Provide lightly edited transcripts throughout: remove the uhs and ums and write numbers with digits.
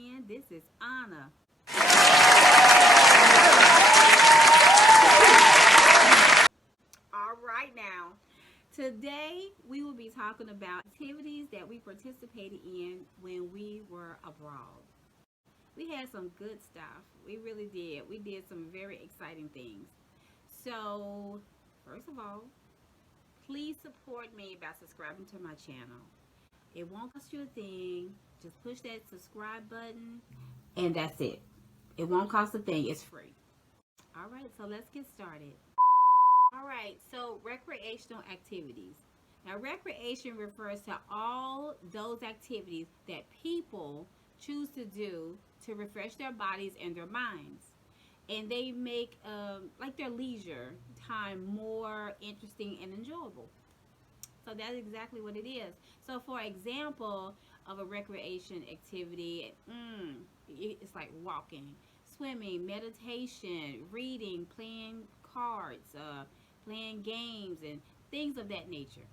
in. This is Anna. All right, now. Today we will be talking about activities that we participated in when we were abroad. We had some good stuff. We really did. We did some very exciting things. So, first of all, please support me by subscribing to my channel. It won't cost you a thing. Just push that subscribe button, and that's it. It won't cost a thing. It's free. All right, so let's get started. All right, so recreational activities. Now, recreation refers to all those activities that people choose to do to refresh their bodies and their minds. And they make like their leisure time more interesting and enjoyable. So that's exactly what it is. So, for example, of a recreation activity, it's like walking, swimming, meditation, reading, playing cards, playing games, and things of that nature.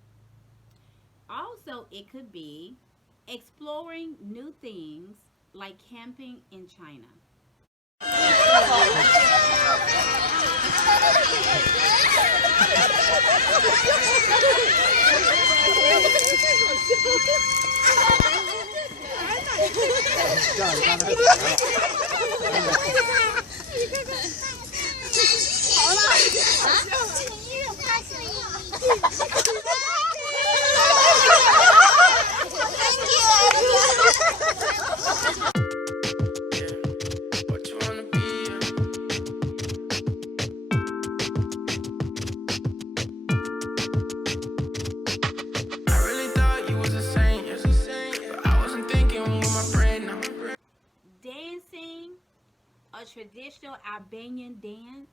Also, it could be exploring new things like camping in China. Dancing, a traditional Albanian dance.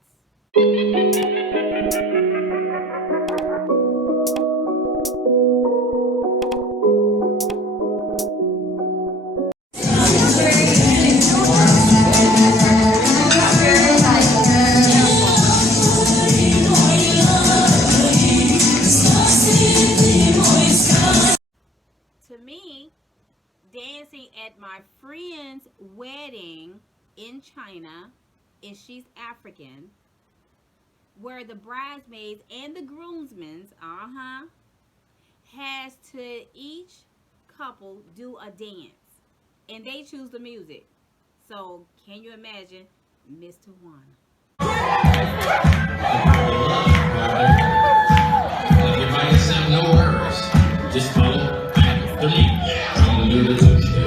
To me, dancing at my friend's wedding in China, and she's African, where the bridesmaids and the groomsmen, has to each couple do a dance, and they choose the music. So, can you imagine Miss Tawana? If I can sound no words, just follow after me. I'm gonna do the two-step.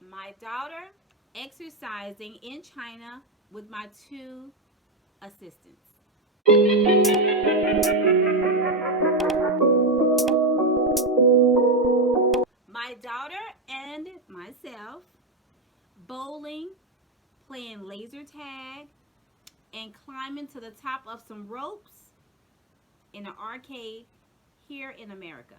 My daughter exercising in China with my two assistants. My daughter and myself bowling, playing laser tag, and climbing to the top of some ropes in an arcade here in America.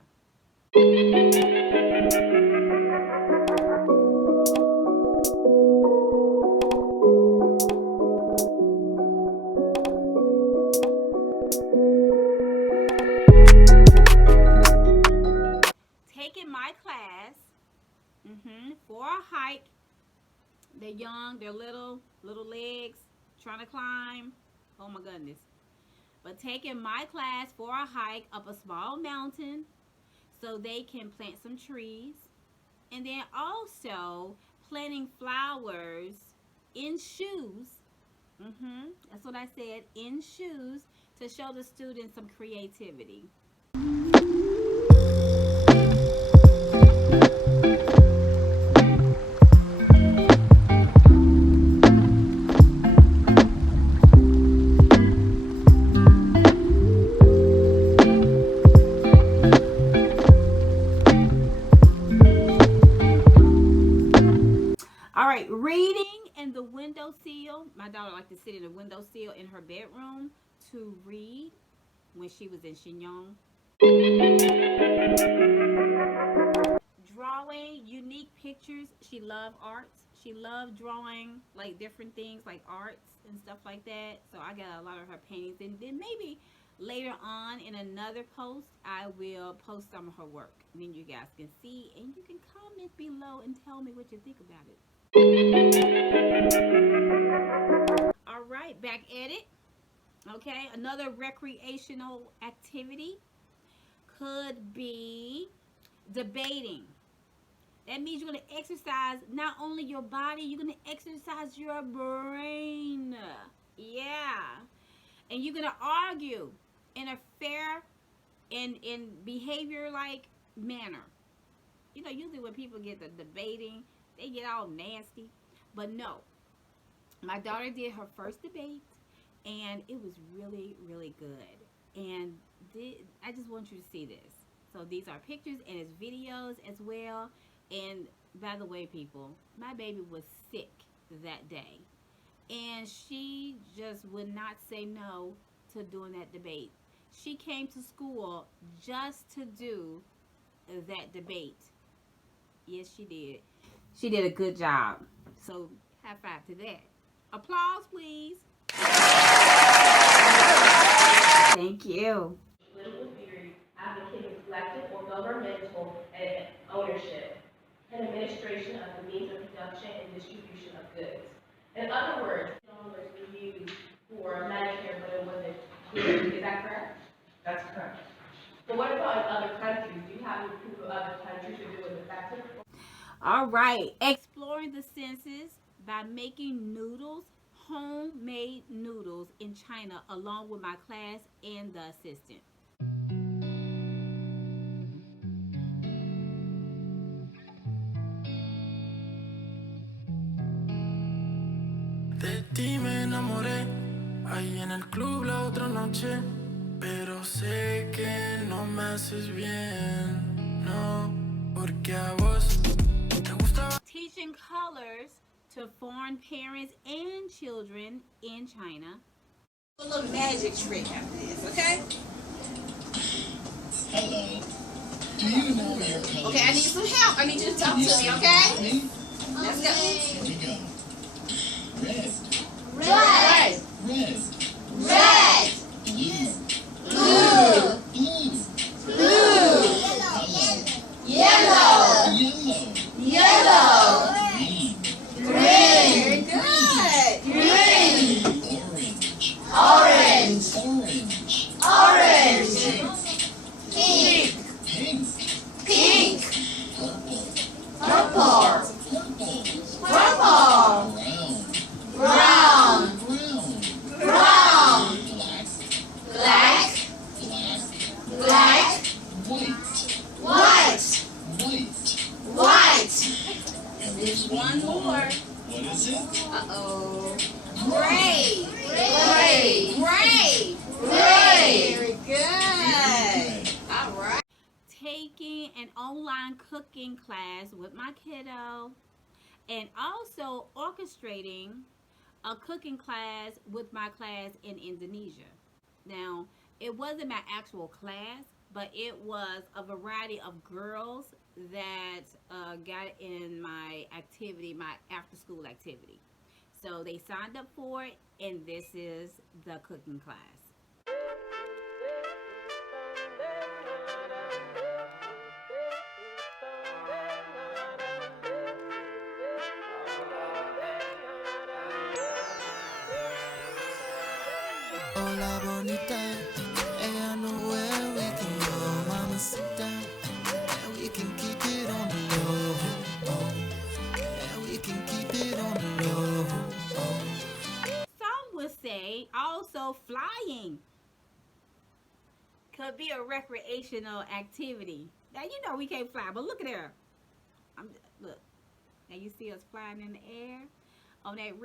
Taking my class for a hike. They're young, they're little legs, trying to climb. Oh my goodness. But taking my class for a hike up a small mountain so they can plant some trees. And then also planting flowers in shoes That's what I said. In shoes to show the students some creativity. All right, reading in the windowsill. My daughter liked to sit in the windowsill in her bedroom to read when she was in Chignong. Drawing unique pictures. She loved arts. She loved drawing like different things like arts and stuff like that. So I got a lot of her paintings. And then maybe later on in another post, I will post some of her work. And then you guys can see and you can comment below and tell me what you think about it. All right, back at it. Okay, another recreational activity could be debating. That means you're going to exercise not only your body, you're going to exercise your brain. Yeah. And you're going to argue in a fair and in behavior like manner. You know, usually when people get the debating, they get all nasty. But no, my daughter did her first debate and it was really, really good. And I just want you to see this. So these are pictures and it's videos as well. And by the way, people, my baby was sick that day. And she just would not say no to doing that debate. She came to school just to do that debate. Yes, she did. She did a good job. So, high five to that. Applause, please. Thank you. Political theory advocating collective or governmental ownership and administration of the means of production and distribution of goods. In other words, dollars were used for Medicare, but it wasn't good. Is that correct? That's correct. But what about in other countries? Do you have any proof of other countries who do it effective? All right. Exploring the senses by making noodles, homemade noodles in China, along with my class and the assistant. De ti me enamoré, ahí en el club la otra noche, pero sé que no me haces bien, no, porque a vos te gusta. Teaching colors to foreign parents and children in China. A little magic trick after this, okay? Hello. Do you know your colors? Okay, I need some help. I need you to talk to me, okay? Let's go. Here we go. Red. Red. Red. Red. Blue. Blue. Blue. Blue. Yellow. Yellow. Yellow. Yellow. Green. Green. Very good. Green. Orange. Orange. Orange. Orange. Pink. Pink. Pink. Purple. Purple. Purple. Purple. Brown. Brown. Brown. Brown. Black. Black. Black. Black. White. White. White. White. And There's one more. What is it? Uh-oh. Gray. Gray. Gray. Gray. Very good. All right. Taking an online cooking class with my kiddo and also orchestrating a cooking class with my class in Indonesia. Now, it wasn't my actual class, but it was a variety of girls that got in my activity, my after school activity. So they signed up for it, and this is the cooking class. Hola bonita, ella know where we can go, mama sit down, and we can keep it on the low, and we can keep it on the low. okay? Also, flying could be a recreational activity. Now, you know we can't fly, but look at her. Look. Now, you see us flying in the air on that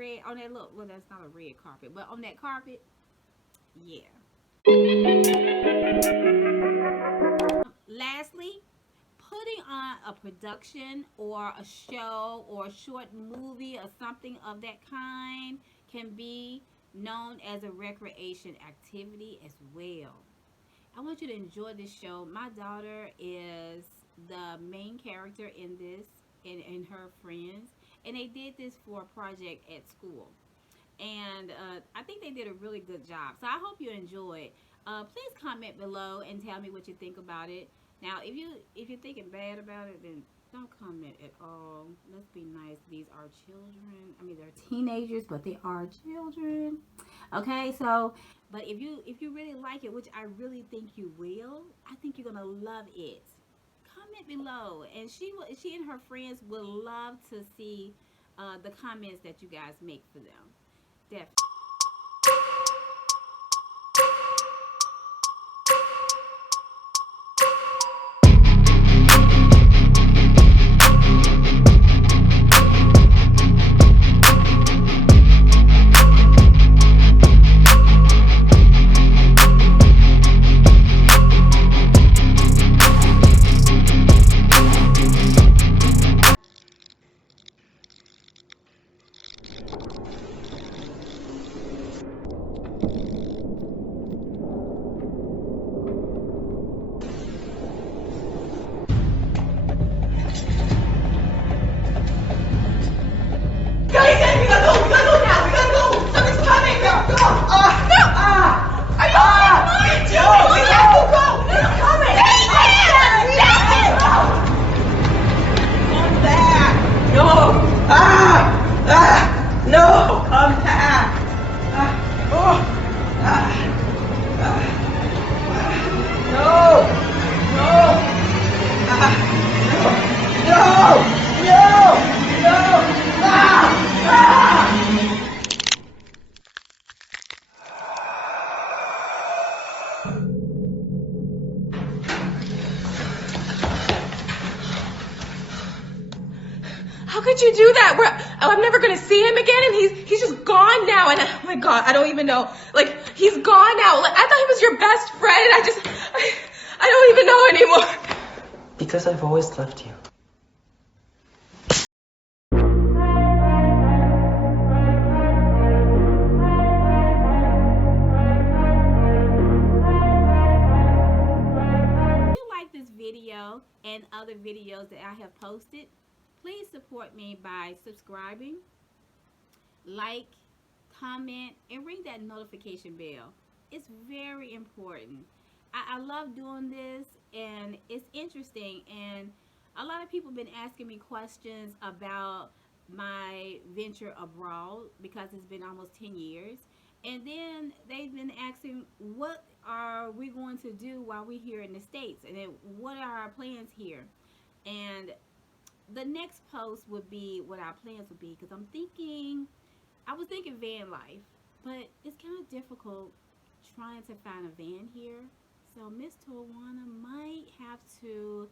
look, well, that's not a red carpet, but on that carpet, yeah. Lastly, putting on a production or a show or a short movie or something of that kind can be known as a recreation activity as well. I want you to enjoy this show. My daughter is the main character in this, and her friends, and they did this for a project at school. And I think they did a really good job. So I hope you enjoyed. Please comment below and tell me what you think about it. Now, if you're thinking bad about it, then don't comment at all. Let's be nice. These are children. I mean, they're teenagers, but they are children. Okay, so but if you really like it, which I really think you will, I think you're gonna love it. Comment below, and she and her friends will love to see the comments that you guys make for them. Definitely. How could you do that? I'm never gonna see him again, and he's just gone now. And oh my God, I don't even know. Like, he's gone now. Like, I thought he was your best friend, and I don't even know anymore. Because I've always loved you. If you like this video and other videos that I have posted, please support me by subscribing, like, comment, and ring that notification bell. It's very important. I love doing this, and it's interesting, and a lot of people have been asking me questions about my venture abroad because it's been almost 10 years. And then they've been asking, what are we going to do while we're here in the States? And then what are our plans here? And the next post would be what our plans would be, because I was thinking van life, but it's kind of difficult trying to find a van here. So Miss Tawana might have to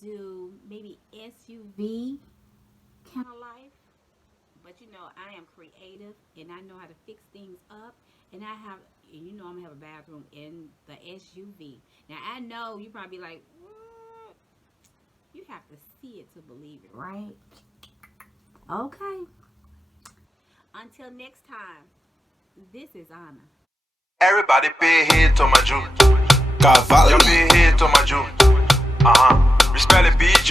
do maybe SUV kind of life. But you know, I am creative and I know how to fix things up, and you know I'm gonna have a bathroom in the SUV. Now I know you probably like, what? You have to see it to believe it, right? Okay. Until next time, this is Anna. Everybody pay heed to my Jew. Cavalo. Já pay heed to my Jew. Respect the beat.